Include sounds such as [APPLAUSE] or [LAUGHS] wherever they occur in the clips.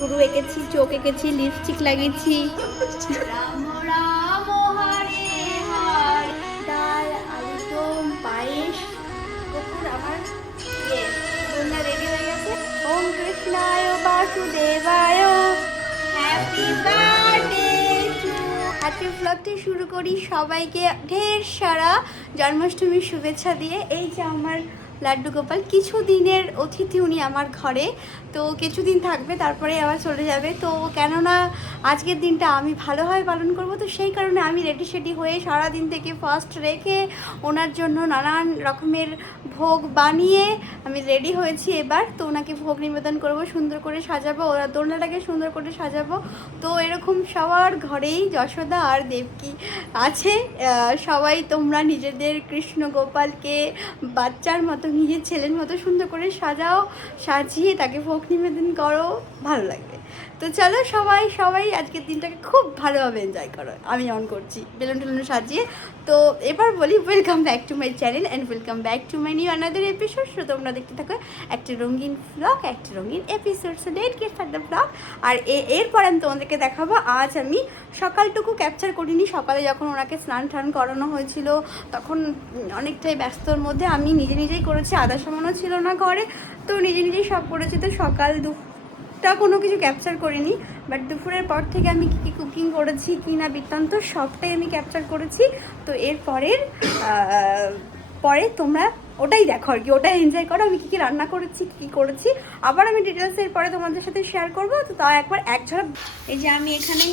গুরু এঁকেছি, চোখ এঁকেছি লিপস্টিক লাগিয়েছি। ডাল পায়েস ইয়ে হয়ে হ্যাপি ব্লগটি শুরু করি সবাইকে ঢের সারা জন্মাষ্টমীর শুভেচ্ছা দিয়ে। এই যে আমার লাড্ডু গোপাল কিছু দিনের অতিথি উনি আমার ঘরে। তো কিছুদিন থাকবে তারপরে আবার চলে যাবে। তো কেননা আজকের দিনটা আমি ভালোভাবে পালন করব, তো সেই কারণে আমি রেডি সেডি হয়ে সারা দিন থেকে ফার্স্ট রেখে ওনার জন্য নানান রকমের ভোগ বানিয়ে আমি রেডি হয়েছি এবার। তো ওনাকে ভোগ নিবেদন করব, সুন্দর করে সাজাবো ওরা দোলনাটাকে সুন্দর করে সাজাবো। তো এরকম সবার ঘরেই যশোদা আর দেবকী আছে। সবাই তোমরা নিজেদের কৃষ্ণ গোপালকে বাচ্চার মতো, নিজের ছেলের মতো সুন্দর করে সাজাও, সাজিয়ে তাকে ভোগ নিবেদন করো ভালো লাগবে। তো চলো সবাই সবাই আজকের দিনটাকে খুব ভালোভাবে এনজয় করো। আমি অন করছি, বেলুন টেলুন সাজিয়ে। তো এবার বলি welcome back to my channel and welcome back to my new another episode so তোমরা দেখতে থাকো একটা রঙিন ব্লগ একটা রঙিন episode so let get for the vlog আর এরপর আমি তোমাদেরকে দেখাবো, আজ আমি সকালটুকু ক্যাপচার করিনি। সকালে যখন ওনাকে স্নান টান করানো হয়েছিল, তখন অনেকটাই ব্যস্তর মধ্যে আমি নিজে নিজেই করেছি আদা সামানও ছিল না ঘরে। তো নিজে নিজেই সব করেছি। তো সকাল দুটা কোনো কিছু ক্যাপচার করিনি বাট দুপুরের পর থেকে আমি কী কী কুকিং করেছি, কী না বৃত্তান্ত সবটাই আমি ক্যাপচার করেছি। তো এর পরের পরে তোমরা ওটাই দেখো আর কি, ওটাই এনজয় করো, আমি কী কী রান্না করেছি, কী করেছি। আবার আমি ডিটেলস পরে তোমাদের সাথে শেয়ার করব, তো তাও একবার এক ঝড় এই যে আমি এখানে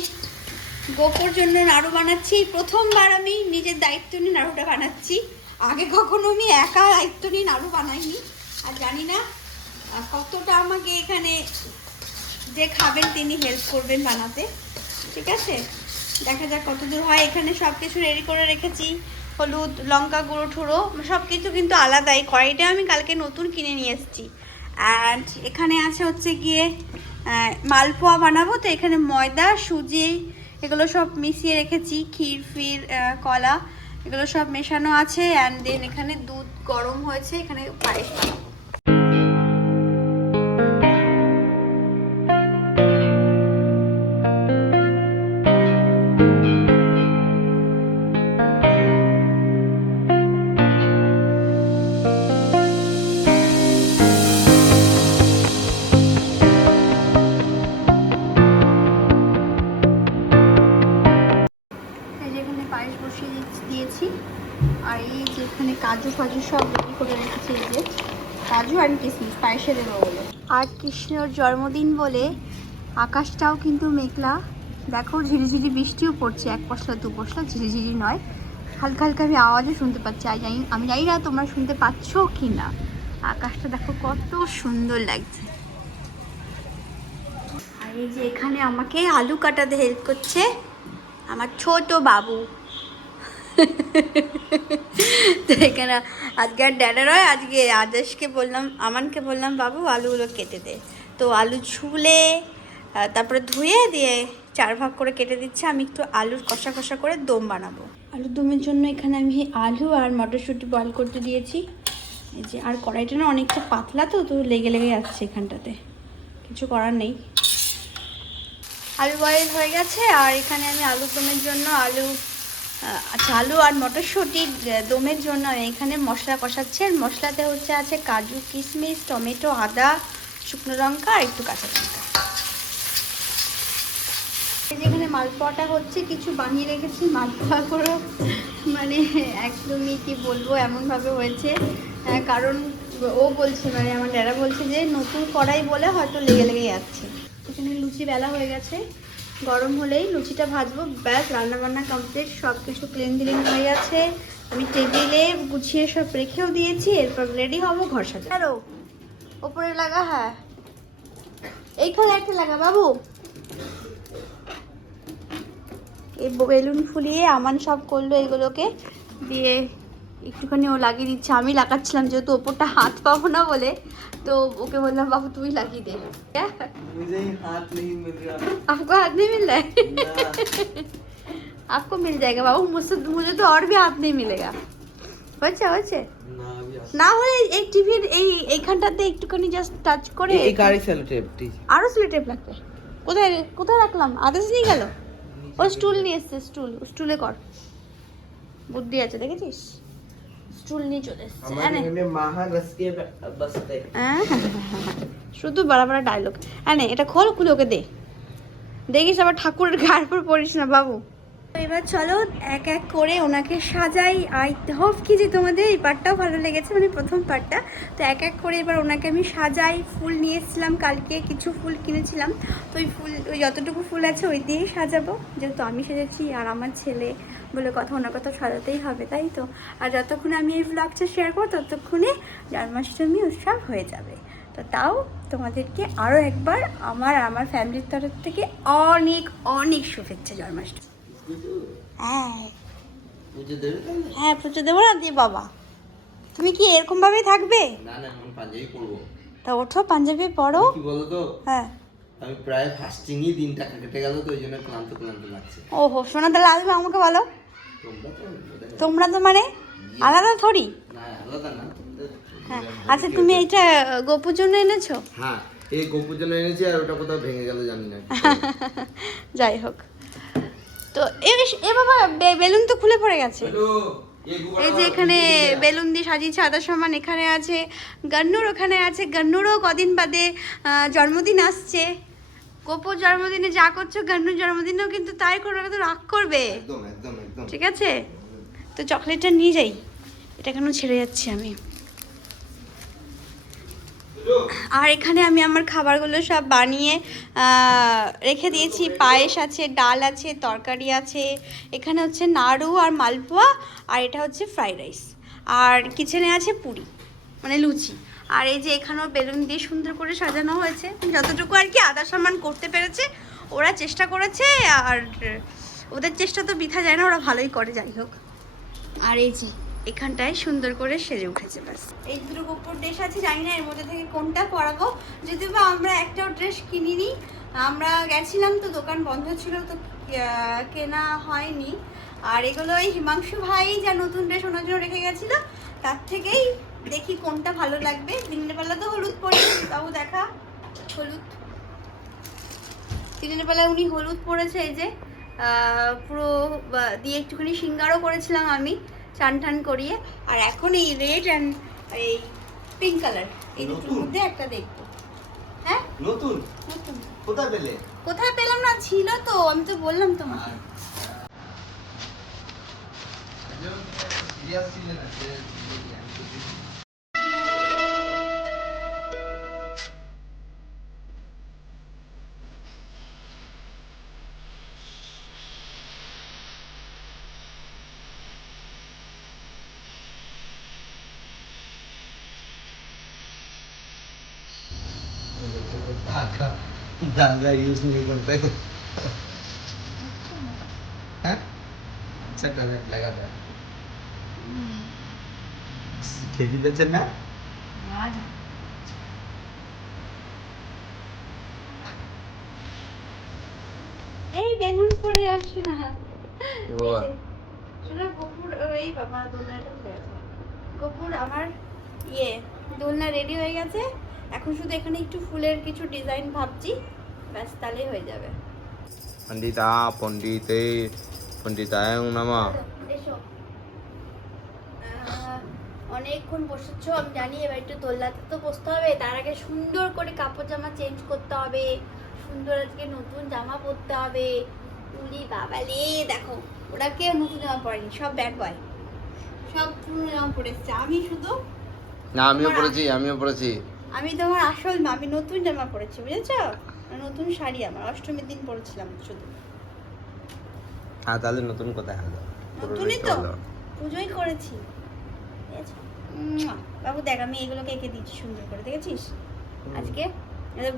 গোপুর জন্য নাড়ু বানাচ্ছি, প্রথমবার আমি নিজের দায়িত্ব নিয়ে নাড়ুটা বানাচ্ছি। আগে কখনো আমি একা দায়িত্ব নিয়ে নাড়ু বানাইনি, আর জানি না কতটা আমাকে এখানে যে খাবেন তিনি হেল্প করবেন বানাতে। ঠিক আছে? দেখা যাক কত দূর হয়। এখানে সব কিছু রেডি করে রেখেছি। হলুদ, লঙ্কা গুঁড়ো, ঠুড়ো সব কিছু কিন্তু আলাদাই। কড়াইটা আমি কালকে নতুন কিনে নিয়ে এসেছি। অ্যান্ড এখানে আছে হচ্ছে গিয়ে মালপোয়া বানাবো। তো এখানে ময়দা, সুজি, এগুলো সব মিশিয়ে রেখেছি। ক্ষীর, ফির কলা, এগুলো সব মেশানো আছে। অ্যান্ড দেন এখানে দুধ গরম হয়েছে। এখানে পায়েস বানাবো। কাজু সব রেডি করে রেখেছি যে। কাজু আর কিশমিশ পায়েসে দেবো বলে। আর কৃষ্ণর জন্মদিন বলে আকাশটাও কিন্তু মেঘলা। দেখো ঝিরিঝিরি বৃষ্টিও পড়ছে, এক পশলা, দু পশলা, ঝিরিঝিরি নয়। হালকা হালকা আমি আওয়াজও শুনতে পাচ্ছি, আর জানি আমি জানি না তোমরা শুনতে পাচ্ছ কি না আকাশটা দেখো কত সুন্দর লাগছে। আর এই যে এখানে আমাকে আলু কাটাতে হেল্প করছে আমার ছোট বাবু। তো এখানে আজকে আর ড্যাডা রয় আজকে আদেশকে বললাম আমানকে বললাম বাবু আলুগুলো কেটে দে। তো আলু ছুলে তারপরে ধুয়ে দিয়ে চার ভাগ করে কেটে দিচ্ছে। আমি একটু আলুর কষা কষা করে দম বানাবো। আলুর দমের জন্য এখানে আমি আলু আর মটরশুঁটি বয়েল করতে দিয়েছি। এই যে আর কড়াইটা না অনেকটা পাতলা তো তো লেগে লেগে যাচ্ছে এখানটাতে। কিছু করার নেই। আলু বয়েল হয়ে গেছে আর এখানে আমি আলুর দমের জন্য আলু আলু আর মটরশুঁটির দমের জন্য এখানে মশলা কষাচ্ছি আর মশলাতে হচ্ছে আছে কাজু, কিশমিশ, টমেটো, আদা, শুকনো লঙ্কা আর একটু কাঁচা লঙ্কা। এই যে এখানে মালপোয়াটা হচ্ছে, কিছু বানিয়ে রেখেছি। মালপোয়া করে মানে একদমই কি বলব, এমনভাবে হয়েছে। কারণ ও বলছে মানে আমার ড্যাডা বলছে যে, নতুন কড়াই বলে হয়তো লেগে লেগে যাচ্ছে। এখানে লুচি বেলা হয়ে গেছে। গরম হলেই লুচিটা ভাজবো। ব্যাস রান্নাবান্না কমপ্লিট সব কিছু ক্লিন ক্লিন হয়ে গেছে। আমি টেবিলে গুছিয়ে সব রেখেও দিয়েছি এরপর রেডি হব ঘর সাজা হ্যালো ওপরে লাগা হ্যাঁ। এইখানে একটা লাগা বাবু। এই বেলুন ফুলিয়ে আমান সব করল এগুলোকে। দিয়ে একটুখানি ও লাগিয়ে দিচ্ছে। আমি লাগাচ্ছিলাম যেহেতু ওপরটা হাত পাবো না বলে। তো ওকে বললাম বাবু তুই লাগিয়ে দে হ্যাঁ? मुझे ही हाथ नहीं मिल रहा आपको हाथ नहीं मिल रहा है आपको मिल जाएगा बाबू मुझसे मुझे तो और भी हाथ नहीं मिलेगा হয়েছে হয়েছে ना अभी না হলে এই টিভির এই এইখানটাতে একটুখানি জাস্ট টাচ করে এই গাড়ি সেলো টেপটি আরো স্লেটেপ লাগবে কোথায় কোথায় রাখলাম আদেশ নিয়ে গেল ও স্টুল নিয়ে এসছে স্টুল স্টুলে কর বুদ্ধি আছে দেখেছিস স্টুল নিয়ে চলে এসছে। হ্যাঁ হ্যাঁ, হ্যাঁ। শুধু বাড়া ডায়লগ হ্যাঁ এটা খোল খুলে ওকে দে। দেখিস আবার ঠাকুরের গায়ের পর পড়িস না বাবু। এবার চলো এক এক করে ওনাকে সাজাই। আই হোপ কি যে তোমাদের এই পার্টটাও ভালো লেগেছে মানে প্রথম পার্টটা। তো এক এক করে এবার ওনাকে আমি সাজাই। ফুল নিয়ে এসেছিলাম কালকে, কিছু ফুল কিনেছিলাম। তো ওই ফুল, ওই যতটুকু ফুল আছে ওই দিয়েই সাজাবো। যেহেতু আমি সেজেছি আর আমার ছেলে বলে কথা, ওনার কথা সাজাতেই হবে, তাই তো? আর যতক্ষণ আমি এই ব্লগটা শেয়ার করব, ততক্ষণে জন্মাষ্টমী উৎসব হয়ে যাবে। তো তাও তোমাদেরকে আরও একবার আমার আমার ফ্যামিলির তরফ থেকে অনেক অনেক শুভেচ্ছা জন্মাষ্টমী। হ্যাঁ। হ্যাঁ পুজো দেবো না দিয়ে বাবা। তুমি কি এরকম ভাবেই থাকবে? না না আমি পাঞ্জাবি পরবো। তা ওঠো পাঞ্জাবি পরো। কি বলো তো হ্যাঁ। আমি প্রায় ফাস্টিংই দিনটা কেটে গেল তো ওই জন্য ক্লান্ত ক্লান্ত লাগছে। ওহো শোনা তাহলে আসবে আমাকে বলো। তোমরা তো মানে আলাদা থরি না আলাদা না। হ্যাঁ আচ্ছা তুমি এইটা গোপুর জন্য এনেছো? হ্যাঁ এই গোপুর জন্য এনেছি আর ওটা কোথাও ভেঙে গেল জানি না। [LAUGHS] যাই হোক। তো এ বাবা বেলুন তো খুলে পড়ে গেছে। এই যে এখানে বেলুন দিয়ে সাজিয়েছে আদা সমান এখানে আছে গান্নুর ওখানে আছে গান্নুরও কদিন বাদে জন্মদিন আসছে। গোপুর জন্মদিনে যা করছ গান্নুর জন্মদিনেও কিন্তু তাই করে ওরা তো রাগ করবে। ঠিক আছে? তো চকলেটটা নিয়ে যাই। এটা কেন ছেড়ে যাচ্ছি আমি? আর এখানে আমি আমার খাবারগুলো সব বানিয়ে রেখে দিয়েছি। পায়েস আছে, ডাল আছে, তরকারি আছে। এখানে হচ্ছে নাড়ু আর মালপোয়া, আর এটা হচ্ছে ফ্রাইড রাইস। আর কিচেনে আছে পুরি মানে লুচি। আর এই যে এখানেও বেলুন দিয়ে সুন্দর করে সাজানো হয়েছে। যতটুকু আর কি আদা সামান করতে পেরেছে, ওরা চেষ্টা করেছে, আর ওদের চেষ্টা তো বৃথা যায় না, ওরা ভালোই করে, যাই হোক। আর এই যে এখানটায় সুন্দর করে সেজে উঠেছে, ব্যাস। এই দুটো গোপর ড্রেস আছে, জানি না এর মধ্যে থেকে কোনটা পরাবো। যদিও বা আমরা একটাও ড্রেস কিনিনি, আমরা গেছিলাম তো, দোকান বন্ধ ছিল তো কেনা হয়নি। আর এগুলো ওই হিমাংশু ভাই যা নতুন ড্রেস ওনার জন্য রেখে গেছিল, তার থেকেই দেখি কোনটা ভালো লাগবে। দিনের বেলা তো হলুদ পরে বাবু দেখা, হলুদ। দিনের বেলায় উনি হলুদ পরেছে, এই যে পুরো দিয়ে একটুখানি সিঙ্গারও করেছিলাম আমি। চান টান করিয়ে আর এখন এই রেড অ্যান্ড এই পিঙ্ক কালার এই দুটোর মধ্যে একটা দেখব। হ্যাঁ? নতুন? নতুন। কোথায় পেলে? কোথায় পেলাম না? ছিল তো আমি তো বললাম তোমাকে। সিরিয়াস ছিল না धागा धागा यूज नहीं करते हैं अच्छा करंट लगा था खेती বেচে না এই বেলুন পরে আসছে না বাবা। শোনো গপুর এই বাবা দোলনাটা উঠে গেছে গপুর আমার ইয়ে দোলনা রেডি হয়ে গেছে এখন শুধু এখানে একটু ফুলের কিছু ডিজাইন ভাবছি ব্যাস তাহলেই হয়ে যাবে। পণ্ডিতা পণ্ডিতে পণ্ডিতায় নামা। অনেকক্ষণ বসেছো আমি জানি এবার একটু দোলনাতে তো বসতে হবে তার আগে সুন্দর করে কাপড় জামা চেঞ্জ করতে হবে সুন্দর আজকে নতুন জামা পরতে হবে। উলি বাবালে দেখো ওরা কেউ নতুন জামা পরেনি সব ব্যাগ বয় সব পুরনো জামা পরে এসছে আমি শুধু না আমিও পরেছি আমিও পড়েছি আমি তোমার আসল মা আমি নতুন জামা পরেছি বুঝেছ? নতুন শাড়ি আমার অষ্টমীর দিন পরেছিলাম শুধু। হ্যাঁ তাহলে নতুন কোথায় হলো? নতুনই তো পুজোই করেছি। বাবু দেখ আমি এগুলোকে এঁকে দিচ্ছি সুন্দর করে দেখেছিস? আজকে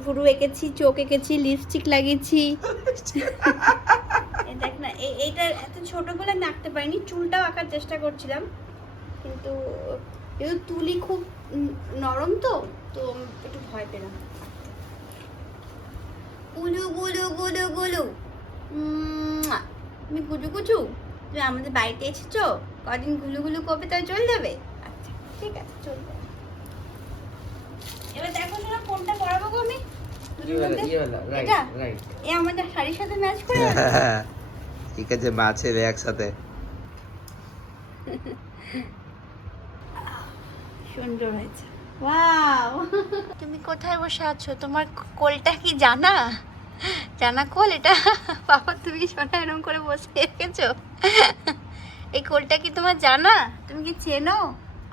ভুরু এঁকেছি চোখ এঁকেছি লিপস্টিক লাগিয়েছি। [LAUGHS] এই দেখ না এই এইটা এত ছোট বলে আমি আঁকতে পারিনি চুলটাও আঁকার চেষ্টা করছিলাম। কিন্তু যেহেতু তুলি খুব নরম তো তো একটু ভয় পেলাম। গুলু গুলু গুলু গুলু। তুমি গুজু গুজু তুমি আমাদের বাড়িতে এসেছ? কদিন গুলু গুলু করবে তাই চলে যাবে? আচ্ছা ঠিক আছে চলবে এবার দেখো শোনা কোনটা পরাবো গো আমি? এটা? এ আমাদের শাড়ির সাথে ম্যাচ করে [LAUGHS] ঠিক আছে মাছে রে একসাথে। [LAUGHS] সুন্দর হয়েছে। ওয়াও [LAUGHS] তুমি কোথায় বসে আছো? তোমার কোলটা কি জানা? জানা কোল এটা? [LAUGHS] বাবা তুমি সোনা এরকম করে বসে রেখেছো? [LAUGHS] এই কোলটা কি তোমার জানা? তুমি কি চেনো?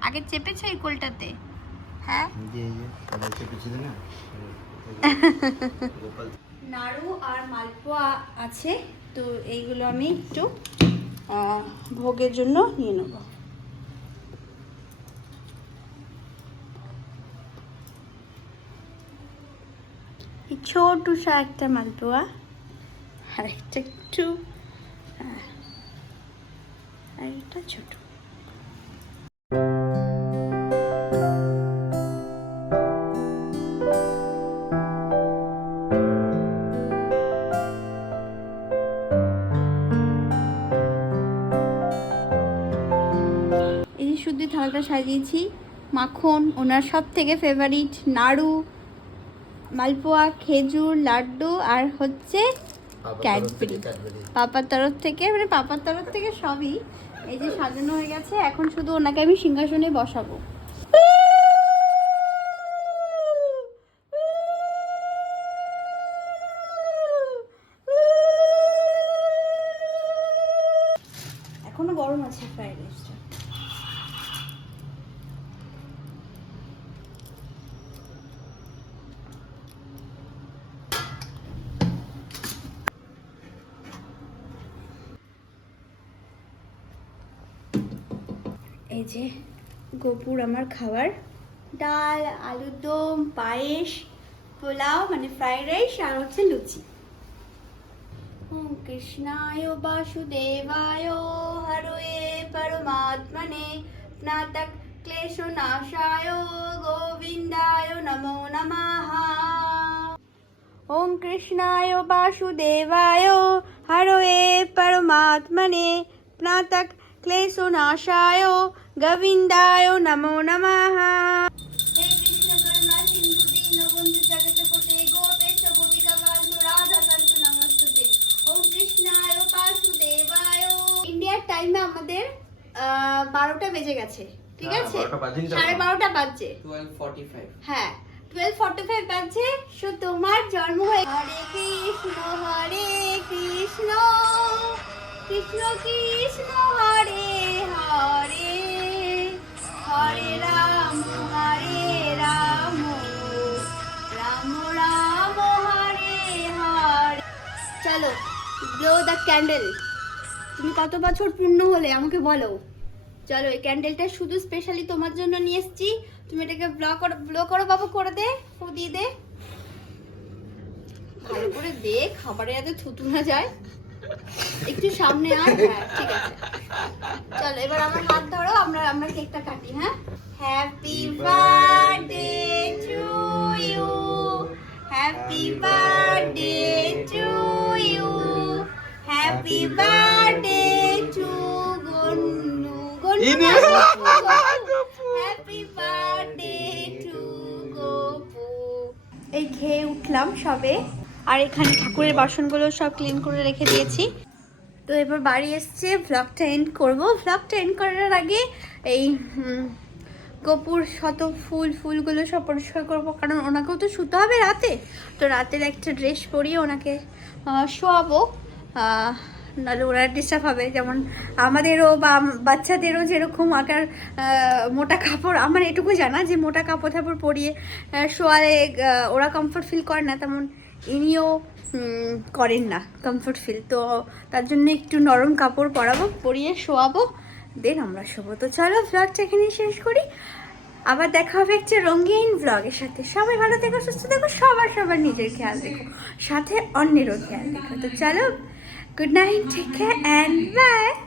আগে চেপেছো এই কোলটাতে? হ্যাঁ? নাড়ু আর মালপোয়া আছে তো এইগুলো আমি একটু ভোগের জন্য নিয়ে নেব। ছোট একটা মালপোয়া আর একটা একটু আর এটা ছোট। শুদ্ধি থালাটা সাজিয়েছি, মাখন, ওনার সব থেকে ফেভারিট নাড়ু মালপোয়া খেজুর লাড্ডু আর হচ্ছে ক্যাডবেরি। পাপার তরফ থেকে মানে পাপার তরফ থেকে সবই এই যে সাজানো হয়ে গেছে। এখন শুধু ওনাকে আমি সিংহাসনে বসাবো। এখনও গরম আছে ফ্রাইড রাইসটা এই যে গোপুর আমার খাবার। ডাল, আলুর দম, পায়েস, পোলাও মানে ফ্রাইড রাইস আর হচ্ছে লুচি। ওম কৃষ্ণায় বাসুদেবায়, হরয়ে পরমাত্মনে স্নাতক ক্লেশনাশায় গোবিন্দায় নমো নমঃ। ওম কৃষ্ণায় বাসুদেবায়, হরয়ে পরমাত্মনে স্নাতক ক্লেশনাশায় গোবিন্দায় নমো নমঃ ইন্ডিয়ার টাইমে আমাদের আহ, বারোটা বেজে গেছে ঠিক হ্যাঁ, আছে? সাড়ে বারোটা বাজছে। ফাইভ হ্যাঁ টুয়েলভ ফর্টি ফাইভ বাজছে সো তোমার জন্ম হয়ে হরে কৃষ্ণ হরে কৃষ্ণ কৃষ্ণ কৃষ্ণ। চলো ব্লো দ্য ক্যান্ডেল তুমি কত বছর পূর্ণ হলে আমাকে বলো। চলো, এই ক্যান্ডেলটা শুধু স্পেশালি তোমার জন্য নিয়ে এসেছি। তুমি এটাকে ব্লো করো ব্লো করো বাবু, করে দে, ফু দিয়ে দে। ভালো করে দে, খাবারে যাতে থুতু না যায়। একটু সামনে আয় হ্যাঁ ঠিক আছে। চলো, এবার আমার হাত ধরো, আমরা আমরা কেকটা কাটি হ্যাঁ? Happy birthday to you happy birthday to happy birthday to Gannu Gannu happy birthday to Gopu এই খেয়ে উঠলাম সবে। আর এখানে ঠাকুরের বাসনগুলো সব ক্লিন করে রেখে দিয়েছি। তো এবার বাড়ি এসছে ভ্লগটা এন্ড করব। ভ্লগটা এন্ড করার আগে এই গোপুর শত ফুল ফুলগুলো সব পরিষ্কার করব। কারণ ওনাকেও তো শুতে হবে রাতে। তো রাতের একটা ড্রেস পরিয়ে ওনাকে শোয়াবো। নাহলে ওরা ডিস্টার্ব হবে। যেমন আমাদেরও বা বাচ্চাদেরও যেরকম আঁকার মোটা কাপড়, আমার এটুকু জানা যে মোটা কাপড় টাপড় পরিয়ে শোয়ালে ওরা কমফোর্ট ফিল করে না, তেমন ইনিও করেন না কমফোর্ট ফিল তো তার জন্য একটু নরম কাপড় পরাবো, পরিয়ে শোয়াবো, দেন আমরা শোবো। তো চলো ভ্লগটা এখানে শেষ করি। আবার দেখা হবে একটা রঙিন ভ্লগের সাথে। সবাই ভালো থেকো, সুস্থ থেকো, সবার সবার নিজের খেয়াল রেখো, সাথে অন্যেরও খেয়াল রেখো। তো চলো Good night, take care, and bye.